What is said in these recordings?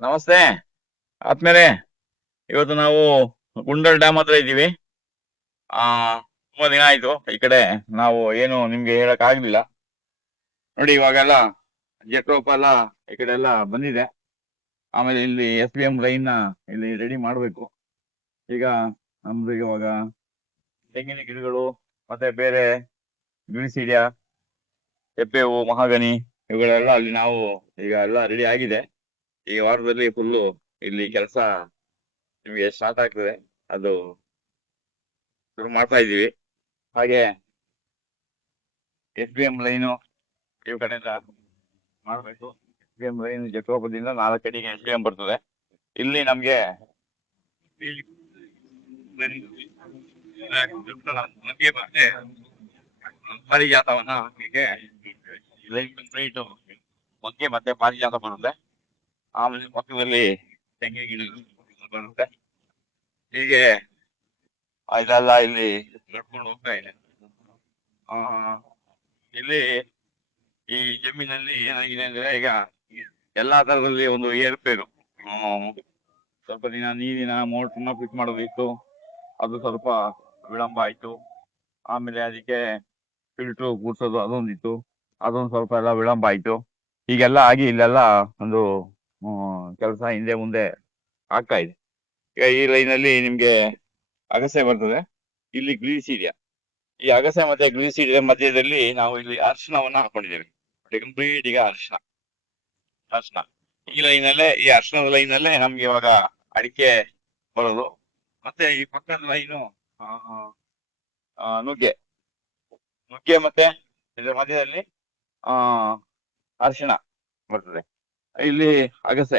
ನಮಸ್ತೆ ಆತ್ಮೇಲೆ. ಇವತ್ತು ನಾವು ಕುಂಡಲ್ ಡ್ಯಾಮ್ ಹತ್ರ ಇದ್ದೀವಿ. ಆ ತುಂಬಾ ದಿನ ಆಯ್ತು ಈ ಕಡೆ ನಾವು ಏನು ನಿಮ್ಗೆ ಹೇಳಕ್ ಆಗ್ಲಿಲ್ಲ. ನೋಡಿ ಇವಾಗೆಲ್ಲ ಜೆಟ್ ಎಲ್ಲ ಈ ಕಡೆ ಎಲ್ಲ ಬಂದಿದೆ. ಆಮೇಲೆ ಇಲ್ಲಿ SBM ಲೈನ್ ಇಲ್ಲಿ ರೆಡಿ ಮಾಡ್ಬೇಕು. ಈಗ ನಮ್ದು ಇವಾಗ ತೆಂಗಿನ ಗಿಡಗಳು ಮತ್ತೆ ಬೇರೆ ಗ್ರೀಸಿಡಿಯಾ, ಎಪ್ಪೆವು, ಮಹಾಗನಿ ಇವುಗಳೆಲ್ಲ ಅಲ್ಲಿ ನಾವು ಈಗ ಎಲ್ಲ ರೆಡಿ ಆಗಿದೆ. ಈ ವಾರದಲ್ಲಿ ಫುಲ್ಲು ಇಲ್ಲಿ ಕೆಲಸ ನಿಮ್ಗೆ ಸ್ಟಾರ್ಟ್ ಆಗ್ತದೆ. ಅದು ಶುರು ಮಾಡ್ತಾ ಇದ್ದೀವಿ. ಹಾಗೆ SBM ಲೈನು ಇವು ಕಡೆಯಿಂದ ಮಾಡಬೇಕು. SBM ಲೈನ್ ಜಟೋಪದಿಂದ 4 ಅಡಿಗೆ SBM ಬರ್ತದೆ. ಇಲ್ಲಿ ನಮ್ಗೆ ನಮಗೆ ಮತ್ತೆ ಪಾರಿಜಾತವನ್ನ ಹೀಗೆ ಲೈನ್ ಕಂಪ್ಲೀಟ್ ಬಗ್ಗೆ ಮತ್ತೆ ಪಾರಿಜಾತ ಬರುತ್ತೆ. ಆಮೇಲೆ ಪಕ್ಕದಲ್ಲಿ ತೆಂಗಿನ ಗಿಡ ಬರುತ್ತೆ. ಹೀಗೆ ಇದೆಲ್ಲ ಇಲ್ಲಿ ನಡ್ಕೊಂಡು ಹೋಗ್ತಾ ಇದೆ. ಇಲ್ಲಿ ಈ ಜಮೀನಲ್ಲಿ ಏನಾಗಿದೆ ಅಂದ್ರೆ ಈಗ ಎಲ್ಲಾ ತರದಲ್ಲಿ ಒಂದು ಏರುಪೇರು. ಸ್ವಲ್ಪ ದಿನ ನೀರಿನ ಮೋಟ್ರನ್ನ ಫಿಟ್ ಮಾಡೋದಿತ್ತು, ಅದು ಸ್ವಲ್ಪ ವಿಳಂಬ ಆಯ್ತು. ಆಮೇಲೆ ಅದಕ್ಕೆ ಫಿಲ್ಟ್ರು ಕೂರ್ಸೋದು ಅದೊಂದಿತ್ತು, ಅದೊಂದು ಸ್ವಲ್ಪ ಎಲ್ಲ ವಿಳಂಬ ಆಯ್ತು. ಹೀಗೆಲ್ಲ ಆಗಿ ಇಲ್ಲೆಲ್ಲ ಒಂದು ಕೆಲಸ ಹಿಂದೆ ಮುಂದೆ ಆಗ್ತಾ ಇದೆ. ಈಗ ಈ ಲೈನಲ್ಲಿ ನಿಮ್ಗೆ ಅಗಸೆ ಬರ್ತದೆ, ಇಲ್ಲಿ ಗ್ರೀಸಿಡಿಯಾ. ಈ ಅಗಸೆ ಮತ್ತೆ ಗ್ರೀಸಿಡಿಯಾ ಮಧ್ಯದಲ್ಲಿ ನಾವು ಇಲ್ಲಿ ಅರಿಶಿಣವನ್ನ ಹಾಕೊಂಡಿದ್ದೇವೆ. ಕಂಪ್ಲೀಟ್ ಈಗ ಅರಿಶಿಣ ಈ ಲೈನಲ್ಲೇ, ಈ ಅರಿಶಿಣದ ಲೈನಲ್ಲೇ ನಮ್ಗೆ ಇವಾಗ ಅಡಿಕೆ ಬರೋದು. ಮತ್ತೆ ಈ ಪಕ್ಕದ ಲೈನು ನುಗ್ಗೆ ಮತ್ತೆ ಇದರ ಮಧ್ಯದಲ್ಲಿ ಅರಿಶಿಣ ಬರ್ತದೆ. ಇಲ್ಲಿ ಅಗಸೆ.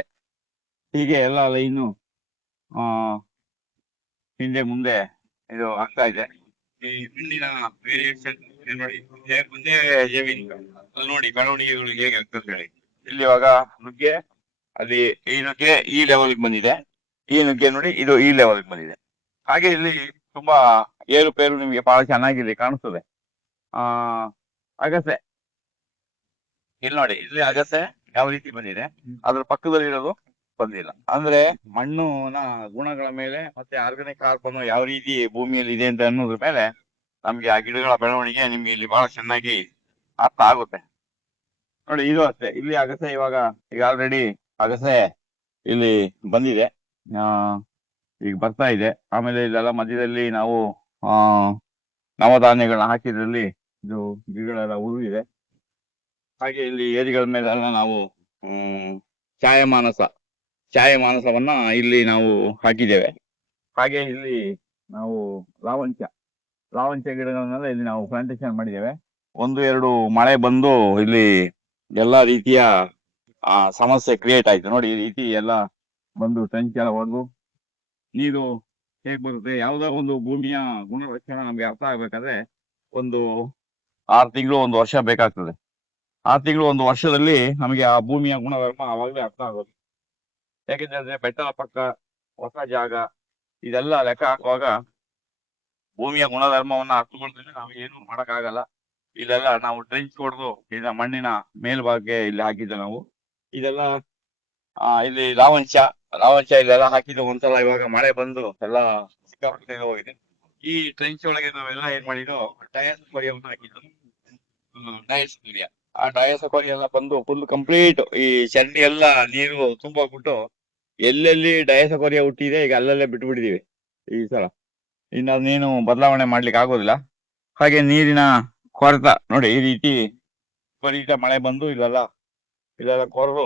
ಹೀಗೆ ಎಲ್ಲ ಲೈನು ಹಿಂದೆ ಮುಂದೆ ಇದು ಆಗ್ತಾ ಇದೆ. ಈ ಹಿಂದಿನ ವೇರಿಯೇಷನ್ ನೋಡಿ, ಮುಂದೆ ಜಮೀನು ನೋಡಿ ಬೆಳವಣಿಗೆಗಳು ಹೇಗೆ ಆಗ್ತದೆ ಹೇಳಿ. ಇಲ್ಲಿ ಇವಾಗ ನುಗ್ಗೆ, ಅಲ್ಲಿ ಈ ನುಗ್ಗೆ ಈ ಲೆವೆಲ್ಗೆ ಬಂದಿದೆ, ಈ ನುಗ್ಗೆ ನೋಡಿ ಇದು ಈ ಲೆವೆಲ್ಗೆ ಬಂದಿದೆ. ಹಾಗೆ ಇಲ್ಲಿ ತುಂಬಾ ಏರುಪೇರು ನಿಮ್ಗೆ ಬಹಳ ಚೆನ್ನಾಗಿದೆ ಕಾಣಿಸ್ತದೆ. ಅಗಸೆ ಇಲ್ಲಿ ನೋಡಿ, ಇಲ್ಲಿ ಅಗಸೆ ಯಾವ ರೀತಿ ಬಂದಿದೆ, ಅದ್ರ ಪಕ್ಕದಲ್ಲಿ ಇರೋದು ಬಂದಿಲ್ಲ. ಅಂದ್ರೆ ಮಣ್ಣಿನ ಗುಣಗಳ ಮೇಲೆ ಮತ್ತೆ ಆರ್ಗಾನಿಕ್ ಕಾರ್ಬನ್ ಯಾವ ರೀತಿ ಭೂಮಿಯಲ್ಲಿ ಇದೆ ಅಂತ ಅನ್ನೋದ್ರ ಮೇಲೆ ನಮ್ಗೆ ಆ ಗಿಡಗಳ ಬೆಳವಣಿಗೆ ನಿಮ್ಗೆ ಇಲ್ಲಿ ಬಹಳ ಚೆನ್ನಾಗಿ ಅರ್ಥ ಆಗುತ್ತೆ. ನೋಡಿ ಇದು ಅಷ್ಟೇ, ಇಲ್ಲಿ ಅಗಸೆ ಇವಾಗ ಈಗ ಆಲ್ರೆಡಿ ಅಗಸೆ ಇಲ್ಲಿ ಬಂದಿದೆ, ಈಗ ಬರ್ತಾ ಇದೆ. ಆಮೇಲೆ ಇಲ್ಲೆಲ್ಲ ಮಧ್ಯದಲ್ಲಿ ನಾವು ನವಧಾನ್ಯಗಳನ್ನ ಹಾಕಿದ್ರಲ್ಲಿ ಇದು ಗಿಡಗಳೆಲ್ಲ ಉರುಳಿದೆ. ಹಾಗೆ ಇಲ್ಲಿ ಏರಿಗಳ ಮೇಲೆಲ್ಲ ನಾವು ಛಾಯಮಾನಸವನ್ನ ಇಲ್ಲಿ ನಾವು ಹಾಕಿದ್ದೇವೆ. ಹಾಗೆ ಇಲ್ಲಿ ನಾವು ಲಾವಂಚ ಗಿಡಗಳನ್ನೆಲ್ಲ ಇಲ್ಲಿ ನಾವು ಪ್ಲಾಂಟೇಶನ್ ಮಾಡಿದ್ದೇವೆ. 1-2 ಮಳೆ ಬಂದು ಇಲ್ಲಿ ಎಲ್ಲಾ ರೀತಿಯ ಸಮಸ್ಯೆ ಕ್ರಿಯೇಟ್ ಆಯ್ತು. ನೋಡಿ ಈ ರೀತಿ ಎಲ್ಲ ಬಂದು ಟ್ರೆಂಚ್ ಎಲ್ಲ ಹೊಡೆದು ನೀರು ಹೇಗ್ ಬರುತ್ತೆ, ಯಾವುದೋ ಒಂದು ಭೂಮಿಯ ಗುಣಲಕ್ಷಣ ನಮ್ಗೆ ಅರ್ಥ ಆಗ್ಬೇಕಾದ್ರೆ ಒಂದು 6 ತಿಂಗಳು 1 ವರ್ಷ ಬೇಕಾಗ್ತದೆ. 6 ತಿಂಗಳು 1 ವರ್ಷದಲ್ಲಿ ನಮಗೆ ಆ ಭೂಮಿಯ ಗುಣಧರ್ಮ ಆವಾಗಲೇ ಅರ್ಥ ಆಗೋದು. ಯಾಕೆಂದ್ರೆ ಬೆಟ್ಟದ ಪಕ್ಕ ಹೊಸ ಜಾಗ ಇದೆಲ್ಲ ಲೆಕ್ಕ ಹಾಕುವಾಗ ಭೂಮಿಯ ಗುಣಧರ್ಮವನ್ನ ಅರ್ಥಕೊಳ್ತಿದ್ರೆ ನಾವು ಏನು ಮಾಡಕ್ಕಾಗಲ್ಲ. ಇಲ್ಲೆಲ್ಲ ನಾವು ಟ್ರೆಂಚ್ ಹೊಡೆದು ಈಗ ಮಣ್ಣಿನ ಮೇಲ್ಭಾಗಕ್ಕೆ ಇಲ್ಲಿ ಹಾಕಿದ್ದೆ ನಾವು. ಇದೆಲ್ಲ ಇಲ್ಲಿ ಲಾವಂಚ ಇಲ್ಲೆಲ್ಲ ಹಾಕಿದ್ದು ಒಂದ್ಸಲ ಇವಾಗ ಮಳೆ ಬಂದು ಎಲ್ಲ ಸಿಕ್ಕಾಪಟ್ಟೆ ಹೋಗಿದೆ. ಈ ಟ್ರೆಂಚ್ ಒಳಗೆ ನಾವೆಲ್ಲ ಏನ್ ಮಾಡಿದ್ದು, ಡಯಾಸ್ಕೊರಿಯವನ್ನು ಹಾಕಿದ್ದು. ಡಯಾಸ್ಕೊರಿಯಾ, ಆ ಡಯಾಸ್ಕೊರಿಯಾ ಎಲ್ಲ ಬಂದು ಫುಲ್ ಕಂಪ್ಲೀಟ್ ಈ ಚರಂಡಿ ಎಲ್ಲ ನೀರು ತುಂಬೋಗ್ಬಿಟ್ಟು ಎಲ್ಲೆಲ್ಲಿ ಡಯಾಸ್ಕೊರಿಯಾ ಹುಟ್ಟಿದೆ ಈಗ ಅಲ್ಲಲ್ಲೇ ಬಿಟ್ಬಿಟ್ಟಿದೀವಿ ಈ ಸಲ. ಇನ್ನು ಅದನ್ನೇನು ಬದಲಾವಣೆ ಮಾಡ್ಲಿಕ್ಕೆ ಆಗೋದಿಲ್ಲ. ಹಾಗೆ ನೀರಿನ ಕೊರತ ನೋಡಿ, ಈ ರೀತಿ ವಿಪರೀತ ಮಳೆ ಬಂದು ಇಲ್ಲೆಲ್ಲ ಕೊರರು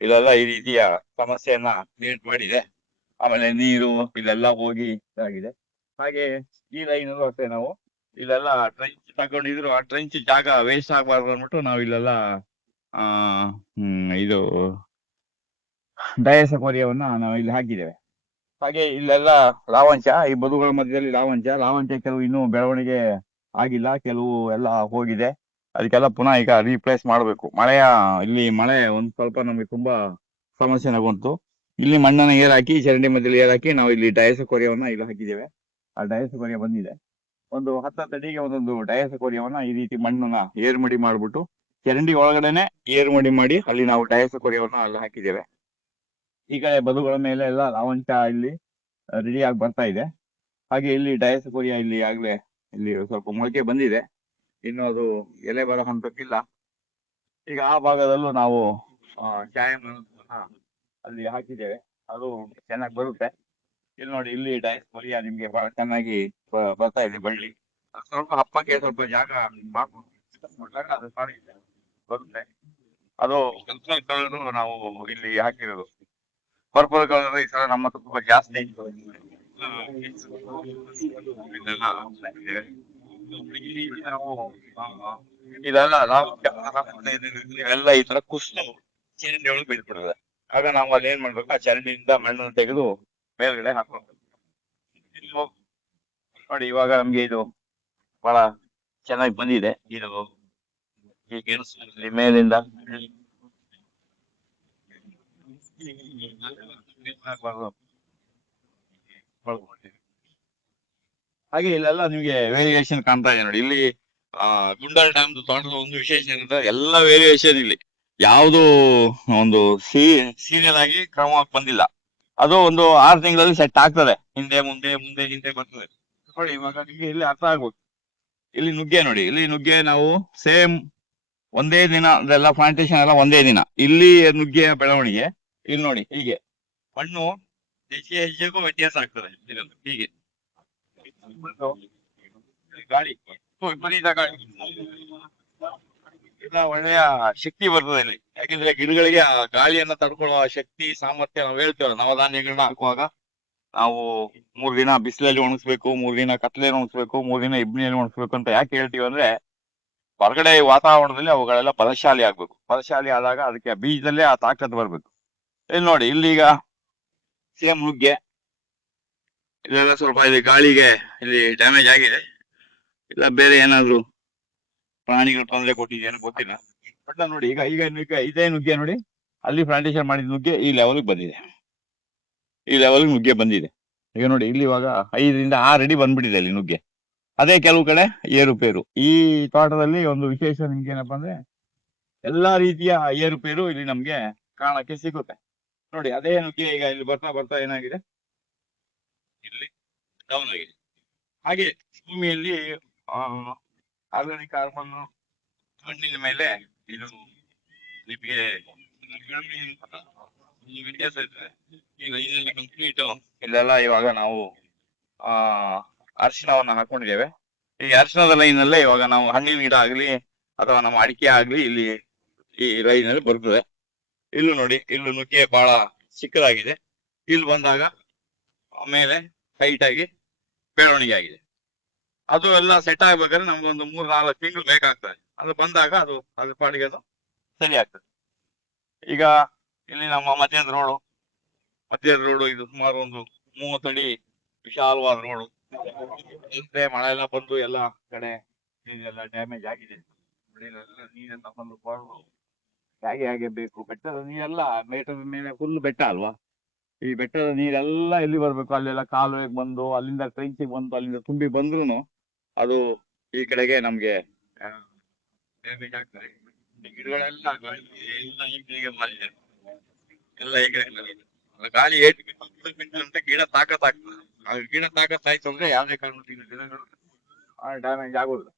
ಇಲ್ಲೆಲ್ಲ ಈ ರೀತಿಯ ಸಮಸ್ಯೆಯನ್ನ ಕ್ರಿಯೇಟ್ ಮಾಡಿದೆ. ಆಮೇಲೆ ನೀರು ಇಲ್ಲೆಲ್ಲ ಹೋಗಿ ಇದಾಗಿದೆ. ಹಾಗೆ ಈ ಲೈನ್ ಅಷ್ಟೇ, ನಾವು ಇಲ್ಲೆಲ್ಲ ಟ್ರೆಂಚ್ ತಗೊಂಡಿದ್ರು ಆ ಟ್ರೆಂಚ್ ಜಾಗ ವೇಸ್ಟ್ ಆಗ್ಬಾರ್ದು ಅಂದ್ಬಿಟ್ಟು ನಾವು ಇಲ್ಲೆಲ್ಲ ಇದು ಡಯಾಸ್ಕೊರಿಯಾವನ್ನ ನಾವು ಇಲ್ಲಿ ಹಾಕಿದ್ದೇವೆ. ಹಾಗೆ ಇಲ್ಲೆಲ್ಲ ಲಾವಂಚ, ಈ ಬದುಗಳ ಮಧ್ಯದಲ್ಲಿ ಲಾವಂಚ ಕೆಲವು ಇನ್ನೂ ಬೆಳವಣಿಗೆ ಆಗಿಲ್ಲ, ಕೆಲವು ಎಲ್ಲ ಹೋಗಿದೆ. ಅದಕ್ಕೆಲ್ಲ ಪುನಃ ಈಗ ರೀಪ್ಲೇಸ್ ಮಾಡಬೇಕು. ಇಲ್ಲಿ ಮಳೆ ಒಂದ್ ಸ್ವಲ್ಪ ನಮಗೆ ತುಂಬಾ ಸಮಸ್ಯೆನ ಬಂತು. ಇಲ್ಲಿ ಮಣ್ಣನ್ನ ಏರಾಕಿ ಚರಂಡಿ ಮಧ್ಯದಲ್ಲಿ ಏರಾಕಿ ನಾವು ಇಲ್ಲಿ ಡಯಾಸ್ಕೊರಿಯಾವನ್ನ ಇಲ್ಲಿ ಹಾಕಿದ್ದೇವೆ. ಆ ಡಯಾಸ್ಕೊರಿಯಾ ಬಂದಿದೆ. ಒಂದು 10 ಅಡಿಗೆ ಒಂದೊಂದು ಡಯಾಸ್ಕೊರಿಯಾವನ್ನ ಈ ರೀತಿ ಮಣ್ಣನ್ನ ಏರ್ಮಡಿ ಮಾಡ್ಬಿಟ್ಟು ಚರಂಡಿ ಒಳಗಡೆನೆ ಏರ್ಮಡಿ ಮಾಡಿ ಅಲ್ಲಿ ನಾವು ಡಯಾಸ್ಕೊರಿಯಾವನ್ನ ಅಲ್ಲಿ ಹಾಕಿದ್ದೇವೆ. ಈ ಕಡೆ ಬದುಗಳ ಮೇಲೆ ಎಲ್ಲ ಲಾವಂಚ ಇಲ್ಲಿ ರೆಡಿ ಆಗಿ ಬರ್ತಾ ಇದೆ. ಹಾಗೆ ಇಲ್ಲಿ ಡಯಸ್ಕೋರಿಯಾ ಇಲ್ಲಿ ಆಗ್ಲೇ ಇಲ್ಲಿ ಸ್ವಲ್ಪ ಮೊಳಕೆ ಬಂದಿದೆ, ಇನ್ನು ಅದು ಎಲೆ ಬರೋ ಹಂತಕ್ಕಿಲ್ಲ. ಈಗ ಆ ಭಾಗದಲ್ಲೂ ನಾವು ಚಾಯಂ ಅಲ್ಲಿ ಹಾಕಿದ್ದೇವೆ, ಅದು ಚೆನ್ನಾಗಿ ಬರುತ್ತೆ. ಇಲ್ಲಿ ನೋಡಿ, ಇಲ್ಲಿ ಡಯಸ್ಕೋರಿಯಾ ನಿಮ್ಗೆ ಬಹಳ ಚೆನ್ನಾಗಿ ಬರ್ತಾ ಇದೆ ಬಳ್ಳಿ. ಸ್ವಲ್ಪ ಹಪ್ಪಕ್ಕೆ ಸ್ವಲ್ಪ ಜಾಗ ಕೊಟ್ಟಾಗ ಅದು ಬರುತ್ತೆ. ಅದು ಕಲರ್ ನಾವು ಇಲ್ಲಿ ಹಾಕಿರೋದು. ಪರ್ಪಲ್ ಕಲರ್ ಈ ಸಲ ನಮ್ಮ ಹತ್ರ ತುಂಬಾ ಜಾಸ್ತಿ ಇದೆಲ್ಲ ಎಲ್ಲ ಈ ತರ ಕುಸ್ತು ಚರಂಡಿ ಒಳಗೆ ಬಿದ್ಬಿಡ್ತದೆ. ಆಗ ನಾವು ಅಲ್ಲಿ ಏನ್ ಮಾಡ್ಬೇಕು, ಆ ಚರಂಡಿಯಿಂದ ಮಣ್ಣನ್ನು ತೆಗೆದು ಮೇಲ್ಗಡೆ ಹಾಕ್ಬೇಕು. ನೋಡಿ, ಇವಾಗ ನಮ್ಗೆ ಇದು ಬಹಳ ಚೆನ್ನಾಗಿ ಬಂದಿದೆ. ಇದು ಮೇಲಿಂದ ಹಾಗೆ ಇಲ್ಲೆಲ್ಲ ನಿಮ್ಗೆ ವೇರಿಯೇಷನ್ ಕಾಣ್ತಾ ಇದೆ ನೋಡಿ. ಇಲ್ಲಿ ಗುಂಡಾಲ್ ಡ್ಯಾಮ್ ತೋಟದ ಒಂದು ವಿಶೇಷ ಏನಂದ್ರೆ ಎಲ್ಲ ವೇರಿಯೇಷನ್ ಇಲ್ಲಿ ಯಾವುದು ಒಂದು ಸೀರಿಯಲ್ ಆಗಿ ಕ್ರಮವಾಗಿ ಬಂದಿಲ್ಲ. ಅದು ಒಂದು 6 ತಿಂಗಳಲ್ಲಿ ಸೆಟ್ ಆಗ್ತದೆ, ಹಿಂದೆ ಮುಂದೆ ಮುಂದೆ ಹಿಂದೆ ಬರ್ತದೆ. ನೋಡಿ, ಇವಾಗ ನಿಮ್ಗೆ ಇಲ್ಲಿ ಅರ್ಥ ಆಗ್ಬೇಕು. ಇಲ್ಲಿ ನುಗ್ಗೆ ನೋಡಿ, ಇಲ್ಲಿ ನುಗ್ಗೆ ನಾವು ಸೇಮ್ ಒಂದೇ ದಿನ ಅದೆಲ್ಲ ಪ್ಲಾಂಟೇಶನ್ ಎಲ್ಲ ಒಂದೇ ದಿನ. ಇಲ್ಲಿ ನುಗ್ಗೆಯ ಬೆಳವಣಿಗೆ ಇಲ್ಲಿ ನೋಡಿ, ಹೀಗೆ ಮಣ್ಣು ಹೆಜ್ಜೆಗೂ ವ್ಯತ್ಯಾಸ ಆಗ್ತದೆ. ಹೀಗೆ ಗಾಳಿ, ವಿಪರೀತ ಗಾಳಿ, ಇಲ್ಲ ಒಳ್ಳೆಯ ಶಕ್ತಿ ಬರ್ತದೆ ಇಲ್ಲಿ. ಯಾಕಂದ್ರೆ ಗಿಡಗಳಿಗೆ ಆ ಗಾಳಿಯನ್ನ ತಡ್ಕೊಳ್ಳುವ ಶಕ್ತಿ ಸಾಮರ್ಥ್ಯ ನಾವು ಹೇಳ್ತೇವೆ. ನವಧಾನ್ಯಗಳನ್ನ ಹಾಕುವಾಗ ನಾವು 3 ದಿನ ಬಿಸಿಲಲ್ಲಿ ಒಣಗಿಸ್ಬೇಕು, 3 ದಿನ ಕತ್ಲೆಯಲ್ಲಿ ಒಣಗಿಸ್ಬೇಕು, 3 ದಿನ ಇಬ್ಬನಿಯಲ್ಲಿ ಒಣಗಿಸ್ಬೇಕು ಅಂತ ಯಾಕೆ ಹೇಳ್ತೀವಿ ಅಂದ್ರೆ, ಹೊರಗಡೆ ವಾತಾವರಣದಲ್ಲಿ ಅವುಗಳೆಲ್ಲ ಬಲಶಾಲಿ ಆಗ್ಬೇಕು. ಬಲಶಾಲಿ ಆದಾಗ ಅದಕ್ಕೆ ಬೀಜದಲ್ಲೇ ಆ ತಾಕತ್ ಬರ್ಬೇಕು. ಇಲ್ಲಿ ನೋಡಿ, ಇಲ್ಲಿಗ ಸೇಮ್ ನುಗ್ಗೆ ಇದೆಲ್ಲ ಸ್ವಲ್ಪ ಇಲ್ಲಿ ಗಾಳಿಗೆ ಇಲ್ಲಿ ಡ್ಯಾಮೇಜ್ ಆಗಿದೆ, ಇಲ್ಲ ಬೇರೆ ಏನಾದ್ರು ಪ್ರಾಣಿಗಳು ತೊಂದರೆ ಕೊಟ್ಟಿದೆಯೇನೋ ಗೊತ್ತಿಲ್ಲ. ಬಟ್ ನೋಡಿ, ಈಗ ಈಗ ಇದೇ ನುಗ್ಗೆ ನೋಡಿ, ಅಲ್ಲಿ ಪ್ಲಾಂಟೇಶನ್ ಮಾಡಿದ ನುಗ್ಗೆ ಈ ಲೆವೆಲ್ಗೆ ಬಂದಿದೆ. ಈ ಲೆವೆಲ್ಗೆ ನುಗ್ಗೆ ಬಂದಿದೆ. ಈಗ ನೋಡಿ, ಇಲ್ಲಿ ಇವಾಗ 5 ರಿಂದ 6 ಅಡಿ ಬಂದ್ಬಿಟ್ಟಿದೆ ಇಲ್ಲಿ ನುಗ್ಗೆ. ಅದೇ ಕೆಲವು ಕಡೆ ಏರುಪೇರು. ಈ ತೋಟದಲ್ಲಿ ಒಂದು ವಿಶೇಷ ನಿಮ್ಗೆ ಏನಪ್ಪಾ ಅಂದ್ರೆ, ಎಲ್ಲಾ ರೀತಿಯ ಏರುಪೇರು ಇಲ್ಲಿ ನಮ್ಗೆ ಕಾಣಕ್ಕೆ ಸಿಗುತ್ತೆ. ನೋಡಿ, ಅದೇ ನುಗ್ಗೆ ಈಗ ಇಲ್ಲಿ ಬರ್ತಾ ಬರ್ತಾ ಏನಾಗಿದೆ, ಇಲ್ಲಿ ಡೌನ್ ಆಗಿದೆ. ಹಾಗೆ ಭೂಮಿಯಲ್ಲಿ ಆರ್ಗಾನಿಕ್ ಕಾರ್ಬನ್ ಮಣ್ಣಿನ ಮೇಲೆ ಇದು ನಿಮಗೆ ವ್ಯತ್ಯಾಸ ಇರ್ತದೆ. ಈಗ ಇದೆಲ್ಲ ಕಂಪ್ಲೀಟ್ ಇಲ್ಲೆಲ್ಲ ಇವಾಗ ನಾವು ಅರಿಶಿಣವನ್ನು ಹಾಕೊಂಡಿದ್ದೇವೆ. ಈ ಅರಿಶಿಣದ ಲೈನ್ ಅಲ್ಲೇ ಇವಾಗ ನಾವು ಹಣ್ಣಿನ ಗಿಡ ಆಗ್ಲಿ ಅಥವಾ ನಮ್ಮ ಅಡಿಕೆ ಆಗ್ಲಿ ಇಲ್ಲಿ ಈ ಲೈನ್ ಅಲ್ಲಿ ಬರ್ತದೆ. ಇಲ್ಲೂ ನೋಡಿ, ಇಲ್ಲೂ ನುಗ್ಗೆ ಬಹಳ ಚಿಕ್ಕದಾಗಿದೆ. ಇಲ್ಲಿ ಬಂದಾಗ ಮೇಲೆ ಹೈಟ್ ಆಗಿ ಬೆಳವಣಿಗೆ ಆಗಿದೆ. ಅದು ಎಲ್ಲ ಸೆಟ್ ಆಗ್ಬೇಕಾದ್ರೆ ನಮ್ಗೊಂದು 3-4 ತಿಂಗಳು ಬೇಕಾಗ್ತದೆ. ಅದು ಬಂದಾಗ ಅದ್ರ ಪಾಡಿಗೆ ಅದು ಸರಿ ಆಗ್ತದೆ. ಈಗ ಇಲ್ಲಿ ನಮ್ಮ ಮಧ್ಯದ ರೋಡು ಇದು ಸುಮಾರು ಒಂದು 30 ಅಡಿ ವಿಶಾಲವಾದ ರೋಡು. ಮಳೆ ಎಲ್ಲ ಬಂದು ಎಲ್ಲ ಕಡೆ ನೀರೆಲ್ಲ ಡ್ಯಾಮೇಜ್ ಆಗಿದೆ. ನೀರೆಲ್ಲ ಬಂದು ಹಾಗೆ ಬೇಕು. ಬೆಟ್ಟದ ನೀರೆಲ್ಲ ಬೆಟ್ಟದ ಮೇಲೆ ಫುಲ್ ಬೆಟ್ಟ ಅಲ್ವಾ, ಈ ಬೆಟ್ಟದ ನೀರೆಲ್ಲ ಎಲ್ಲಿ ಬರ್ಬೇಕು, ಅಲ್ಲೆಲ್ಲ ಕಾಲುವೆಗೆ ಬಂದು ಅಲ್ಲಿಂದ ಟ್ರೆಂಚಿಗೆ ಬಂದು ಅಲ್ಲಿಂದ ತುಂಬಿ ಬಂದ್ರು ಅದು ಈ ಕಡೆಗೆ ನಮ್ಗೆ ಡ್ಯಾಮೇಜ್ ಆಗ್ತದೆ. ಗಿಡಗಳೆಲ್ಲ ಎಲ್ಲ ಈ ಕಡೆ ಗಾಳಿ ಏಟ್ ಗಿಡ ತಾಕತ್ತಾಗ್ತದೆ. ಆ ಗಿಡ ತಾಕತ್ತಾಯ್ತು ಅಂದ್ರೆ ಯಾವುದೇ ಕಾರಣಕ್ಕೂ ಗಿಡಗಳು ಡ್ಯಾಮೇಜ್ ಆಗೋದಿಲ್ಲ.